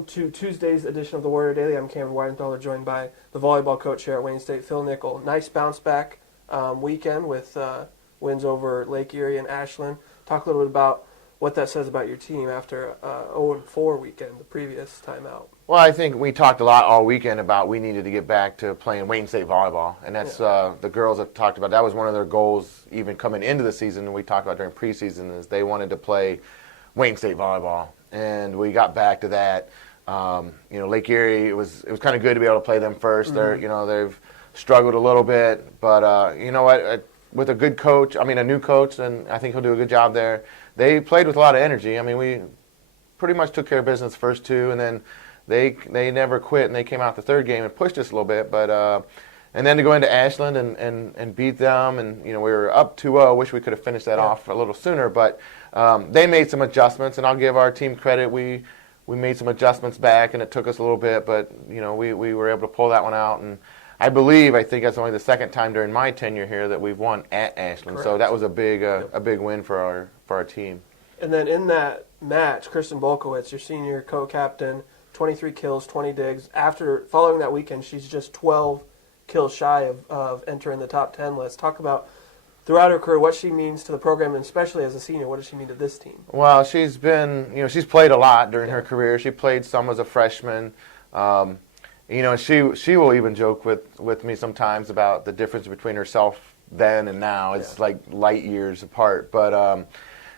Welcome to Tuesday's edition of the Warrior Daily. I'm Cameron Weidenthaler, joined by the volleyball coach here at Wayne State, Phil Nickel. Nice bounce-back weekend with wins over Lake Erie and Ashland. Talk a little bit about what that says about your team after 0-4 weekend, the previous time out. Well, I think we talked a lot all weekend about we needed to get back to playing Wayne State volleyball, and that's the girls have talked about. That was one of their goals even coming into the season, and we talked about during preseason, is they wanted to play Wayne State volleyball, and we got back to that. Lake Erie, it was kind of good to be able to play them first. Mm-hmm. They've struggled a little bit, but you know what? With a good coach, a new coach, and I think he'll do a good job there. They played with a lot of energy. I mean, we pretty much took care of business the first two, and then they never quit, and they came out the third game and pushed us a little bit. But and then to go into Ashland and beat them, and we were up 2-0. Wish we could have finished that off a little sooner, but they made some adjustments, and I'll give our team credit. We made some adjustments back, and it took us a little bit, but we were able to pull that one out. And I think that's only the second time during my tenure here that we've won at Ashland. Correct. So that was a big win for our team. And then in that match, Kristen Bulkiewicz, your senior co-captain, 23 kills, 20 digs. Following that weekend, she's just 12 kills shy of entering the top 10 list. Talk about, throughout her career, what she means to the program, and especially as a senior, what does she mean to this team? Well, she's been, she's played a lot during her career. She played some as a freshman. She will even joke with me sometimes about the difference between herself then and now. It's like light years apart. But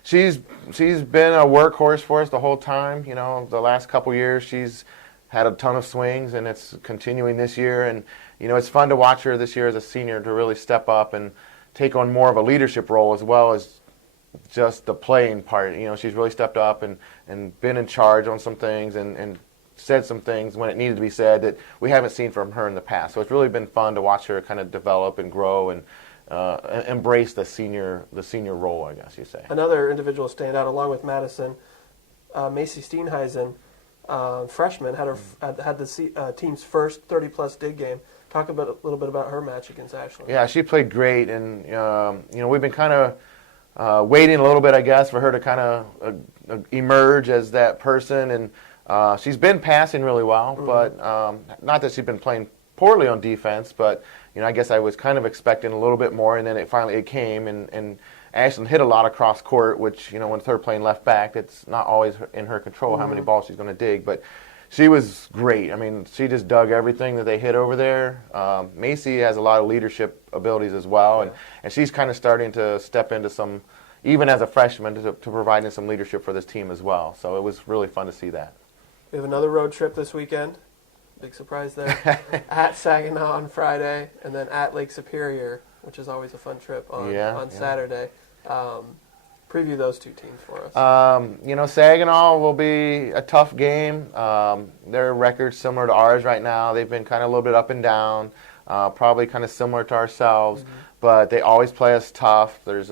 she's been a workhorse for us the whole time. The last couple years she's had a ton of swings, and it's continuing this year. And it's fun to watch her this year as a senior to really step up and take on more of a leadership role as well as just the playing part. She's really stepped up and been in charge on some things and said some things when it needed to be said that we haven't seen from her in the past. So it's really been fun to watch her kind of develop and grow and embrace the senior role, I guess you say. Another individual standout, along with Madison, Macy Steenheisen, freshman, had the team's first 30-plus dig game. Talk a little bit about her match against Ashland. Yeah, she played great, and we've been kind of waiting a little bit, I guess, for her to kind of emerge as that person. And she's been passing really well, but not that she's been playing poorly on defense, but I guess I was kind of expecting a little bit more, and then it came, and Ashland hit a lot of cross court, which with her playing left back, it's not always in her control how many balls she's going to dig, but she was great. I mean, she just dug everything that they hit over there. Macy has a lot of leadership abilities as well, and she's kind of starting to step into some, even as a freshman, to providing some leadership for this team as well. So it was really fun to see that. We have another road trip this weekend. Big surprise there. At Saginaw on Friday, and then at Lake Superior, which is always a fun trip on Saturday. Preview those two teams for us. Saginaw will be a tough game. Their record's similar to ours right now. They've been kind of a little bit up and down, probably kind of similar to ourselves, but they always play us tough. There's,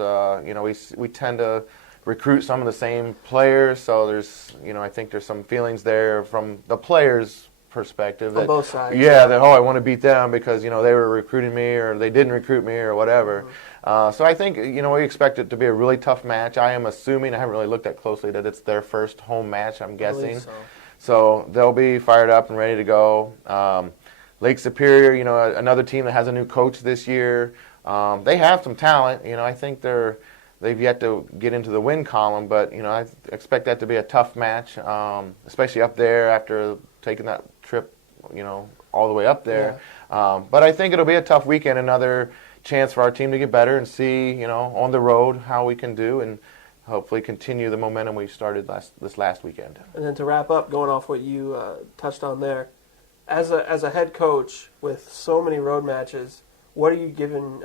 we tend to recruit some of the same players, so there's, I think there's some feelings there from the players' perspective. On both sides. Yeah, that, I want to beat them because, they were recruiting me or they didn't recruit me or whatever. So I think, we expect it to be a really tough match. I am assuming, I haven't really looked at closely, that it's their first home match, I'm guessing. So they'll be fired up and ready to go. Lake Superior, another team that has a new coach this year. They have some talent. I think they've yet to get into the win column, but I expect that to be a tough match, especially up there after taking that trip, all the way up there. But I think it'll be a tough weekend, another chance for our team to get better and see, on the road how we can do and hopefully continue the momentum we started this last weekend. And then to wrap up, going off what you touched on there, as a head coach with so many road matches, what are you giving?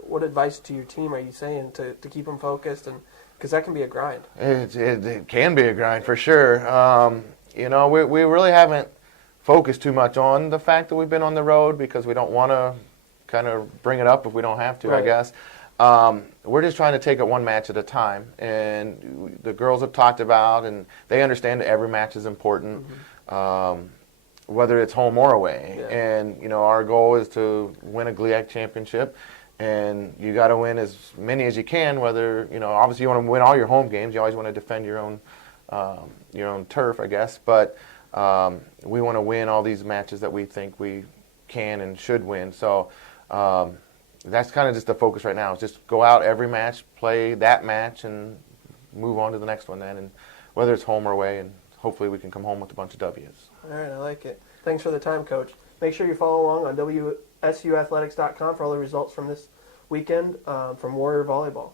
What advice to your team are you saying to keep them focused? And because that can be a grind. It can be a grind for sure. We really haven't focused too much on the fact that we've been on the road because we don't want to kind of bring it up if we don't have to. Right. I guess. We're just trying to take it one match at a time, and the girls have talked about, and they understand that every match is important. Whether it's home or away. Yeah. And, our goal is to win a GLIAC championship, and you got to win as many as you can, whether, obviously you want to win all your home games. You always want to defend your own turf, I guess. But We want to win all these matches that we think we can and should win. So that's kind of just the focus right now. Is just go out every match, play that match, and move on to the next one then. And whether it's home or away, and hopefully we can come home with a bunch of W's. All right, I like it. Thanks for the time, Coach. Make sure you follow along on WSUathletics.com for all the results from this weekend from Warrior Volleyball.